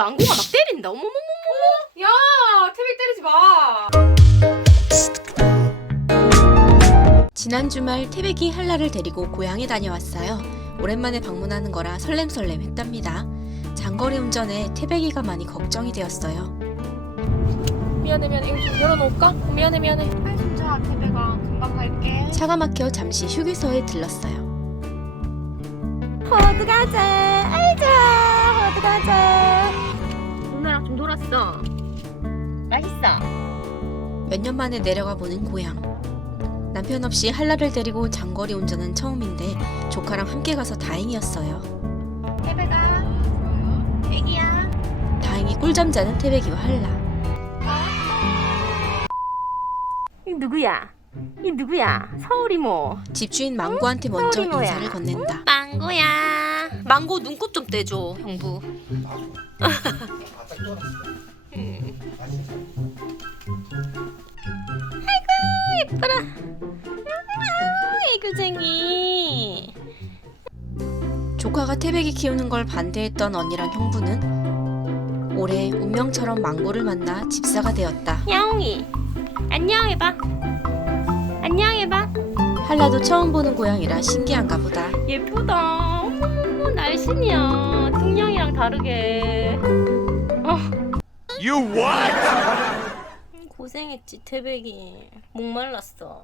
망고가 막 때린다. 어머머머머. 야, 태백 때리지 마. 지난 주말 태백이 한라를 데리고 고향에 다녀왔어요. 오랜만에 방문하는 거라 설렘설렘 했답니다. 장거리 운전에 태백이가 많이 걱정이 되었어요. 미안해. 이거 좀 열어놓을까? 미안해. 빨리 진짜 태백아 금방 갈게. 차가 막혀 잠시 휴게소에 들렀어요. 호두 가자. 알자. 호두 가자. 누나랑 좀 놀았어. 맛있어. 몇 년 만에 내려가 보는 고향. 남편 없이 한라를 데리고 장거리 운전은 처음인데 조카랑 함께 가서 다행이었어요. 태백아. 애기야. 다행히 꿀잠 자는 태백이와 한라. 이 누구야? 서울 이모. 집주인 망고한테 먼저 서울이모야. 인사를 건넨다. 망고야. 망고 눈곱 좀 떼줘, 형부. 아이고 예뻐라. 애교쟁이. 조카가 태백이 키우는 걸 반대했던 언니랑 형부는 올해 운명처럼 망고를 만나 집사가 되었다. 야옹이 안녕해봐. 한라도 처음 보는 고향이라 신기한가 보다. 예쁘다. 어머머머 날씬이야. 등량이랑 다르게. You what? 고생했지 태백이. 목말랐어.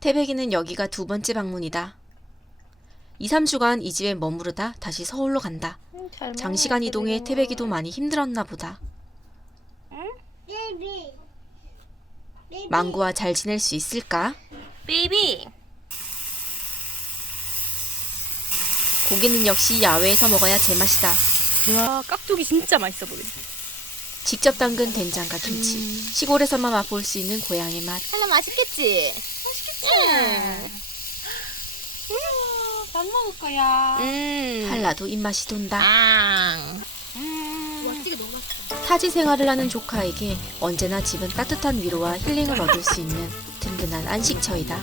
태백이는 여기가 두 번째 방문이다. 2, 3주간 이 집에 머무르다 다시 서울로 간다. 잘 장시간 먹네, 이동에 태백이는. 태백이도 많이 힘들었나 보다. 망고와 잘 지낼 수 있을까? 베이비. 고기는 역시 야외에서 먹어야 제맛이다. 와 깍두기 진짜 맛있어 보이네. 직접 담근 된장과 김치. 시골에서만 맛볼 수 있는 고향의 맛. 하나 맛있겠지? 밥 먹을 거야. 한라도 입맛이 돈다. 찌개 너무 맛있어. 타지 생활을 하는 조카에게 언제나 집은 따뜻한 위로와 힐링을 얻을 수 있는 든든한 안식처이다.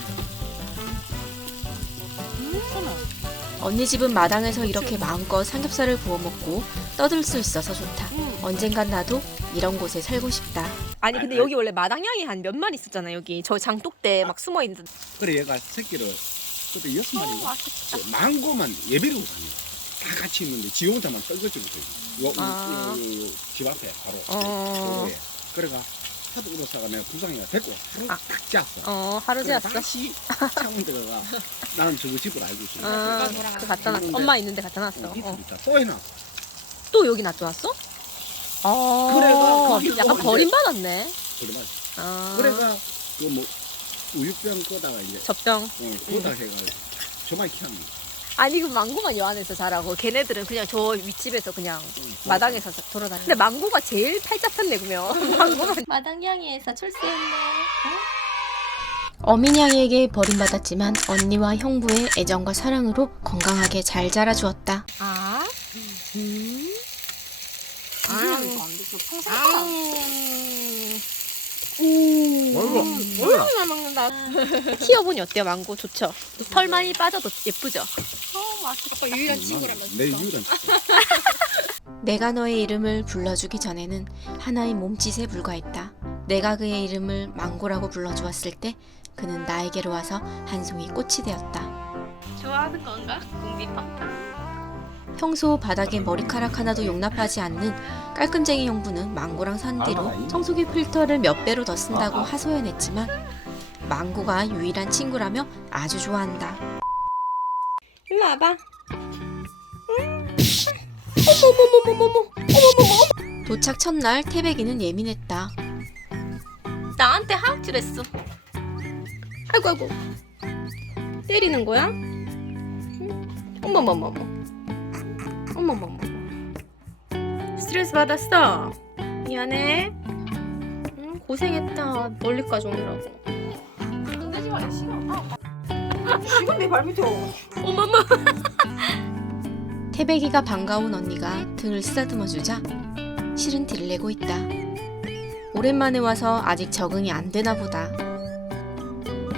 언니 집은 마당에서 이렇게 마음껏 삼겹살을 구워 먹고 떠들 수 있어서 좋다. 언젠간 나도 이런 곳에 살고 싶다. 아니 근데 여기 원래 마당냥이 한 몇 마리 있었잖아. 여기 저 장독대 막 숨어 있는. 그래 얘가 새끼를 그때 6마리 맛있다. 망고만 예비로 다녀. 다 같이 있는데 지 혼자만 떨궈지고 있어. 집 앞에 바로 도로에. 그래가 하도 울어서가 내가 구상이가 데리고 하루 딱 잤어. 하루 그래 지었어. 다시 창문 들어가. 나는 저거 집을 알고 있어. 그 갖다 놨어. 엄마 있는데 갖다 놨어. 이틀 있다 또 해놨어. 또 여기 놔둬왔어? 그래가 거기로 약간 이제- 버림받았네. 그래 맞아. 그래가 그 뭐 우유병 끄다가 이제 젖병. 그거다 해가지고 저만 키웠네. 아니 그 망고만 요 안에서 자라고 걔네들은 그냥 저 윗집에서 그냥 마당에서 돌아다녀. 근데 망고가 제일 팔 잡혔네 그러면. 망고만 마당냥이에서 출세했네. 어민양이에게 버림받았지만 언니와 형부의 애정과 사랑으로 건강하게 잘 자라주었다. 나 먹는다. 키워보니 어때요 망고 좋죠? 털 많이 빠져도 예쁘죠? 아빠 유일한 친구라면서. 내 유일한 친구. 내가 너의 이름을 불러주기 전에는 하나의 몸짓에 불과했다. 내가 그의 이름을 망고라고 불러주었을 때 그는 나에게로 와서 한 송이 꽃이 되었다. 좋아하는 건가? 궁디팡팡. 평소 바닥에 머리카락 하나도 용납하지 않는 깔끔쟁이 형부는 망고랑 산 뒤로 청소기 필터를 몇 배로 더 쓴다고 하소연했지만 망고가 유일한 친구라며 아주 좋아한다. 일로 와봐. 도착 첫날 태백이는 예민했다. 나한테 하악질했어. 아이고. 때리는 거야? 어머머머머. 스트레스 받았어. 미안해. 고생했다. 멀리까지 오느라고. 건들지 마, 싫어. 지금 내 발밑에 와가지고. 어머머. 태백이가 반가운 언니가 등을 쓰다듬어 주자 싫은 티를 내고 있다. 오랜만에 와서 아직 적응이 안 되나 보다.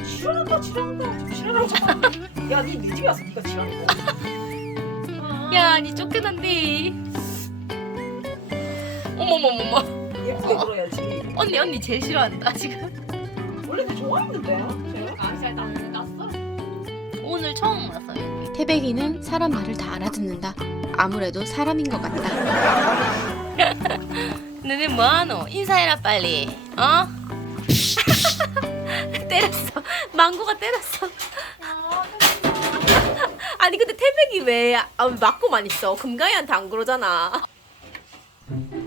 싫어한다. 야, 니 집에 와서 니가 싫어하는 거야. 야, 니 쫓겨난디. 어머머머머. 예쁘게 들어야지. 언니 제일 싫어한다 지금. 원래 다 좋아했는데. 제가? 아, 잘 났어. 오늘 처음 왔어요. 태백이는 사람 말을 다 알아듣는다. 아무래도 사람인 것 같다. 너네 뭐하노? 인사해라 빨리. 어? 때렸어. 망고가 때렸어. 아니 근데 태백이 왜 맞고만 있어? 금가이한테 안 그러잖아.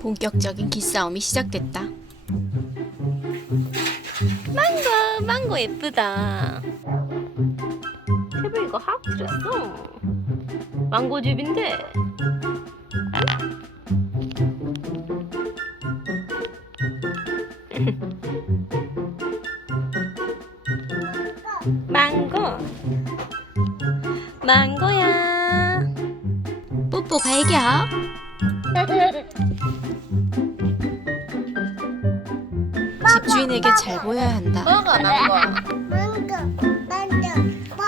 본격적인 기싸움이 시작됐다. 망고 예쁘다. 태백이가 확 들었어. 망고즙인데. 망고야. 뽀뽀 갈겨. 집주인에게 잘 보여야 한다. 먹어 망고.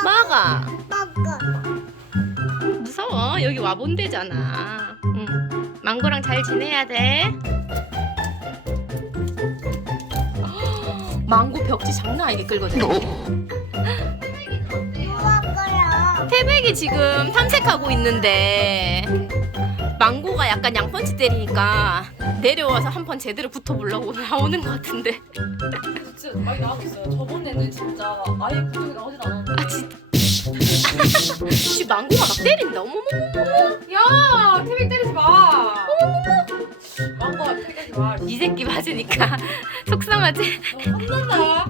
먹어. 무서워. 여기 와본대잖아. 응. 망고랑 잘 지내야 돼. 망고 벽지 장난 아니게 끌거든. 태백이 지금 탐색하고 있는데 망고가 약간 양펀치 때리니까 내려와서 한 번 제대로 붙어보려고 나오는 것 같은데. 진짜 많이 나오고 있어요. 저번에는 진짜 아예 구경이 나오진 않았는데. 아 진짜. 씨 망고가 막 때린다. 어머머머. 야, 태백 때리지 마. 망고가 때리지 마. 이 새끼 맞으니까 속상하지. 너 혼난다.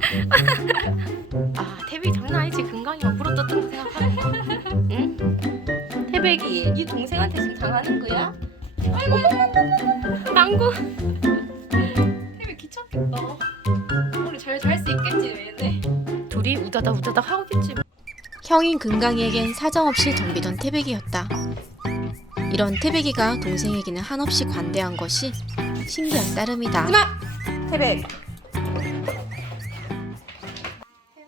아 태백이 장난 아니지. 금강이만 물어떴던 거 생각하면. 응? 태백이 네 동생한테 지금 당하는 거야? 아이고 망고. 태백 귀찮겠다. 오늘 잘 잘 수 있겠지 얘네. 둘이 우다닥 하고겠지. 형인 금강이에겐 사정없이 덤비던 태백이었다. 이런 태백이가 동생에게는 한없이 관대한 것이 신기할 따름이다. 태백.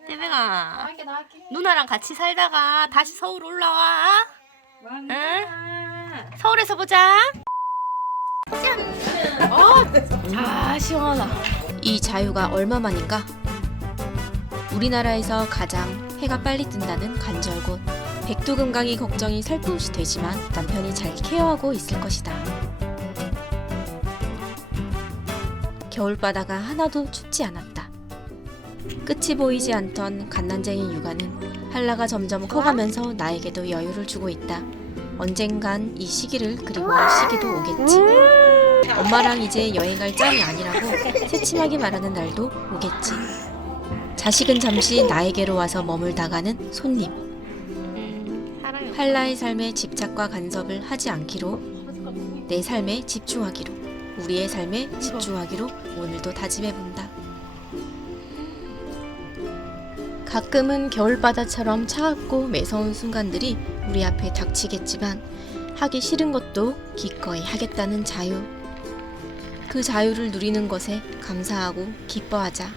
태백아. 나갈게. 누나랑 같이 살다가 다시 서울 올라와. 응? 서울에서 보자. 짠. 아 시원하다. 이 자유가 얼마만인가? 우리나라에서 가장 해가 빨리 뜬다는 간절곶. 백두금강이 걱정이 살포시 되지만 남편이 잘 케어하고 있을 것이다. 겨울바다가 하나도 춥지 않았다. 끝이 보이지 않던 갓난쟁이 육아는 한라가 점점 커가면서 나에게도 여유를 주고 있다. 언젠간 이 시기를 그리워할 시기도 오겠지. 엄마랑 이제 여행 갈 짬이 아니라고 새침하게 말하는 날도 오겠지. 자식은 잠시 나에게로 와서 머물다가는 손님. 한라의 삶에 집착과 간섭을 하지 않기로, 내 삶에 집중하기로, 우리의 삶에 집중하기로 오늘도 다짐해본다. 가끔은 겨울바다처럼 차갑고 매서운 순간들이 우리 앞에 닥치겠지만 하기 싫은 것도 기꺼이 하겠다는 자유. 그 자유를 누리는 것에 감사하고 기뻐하자.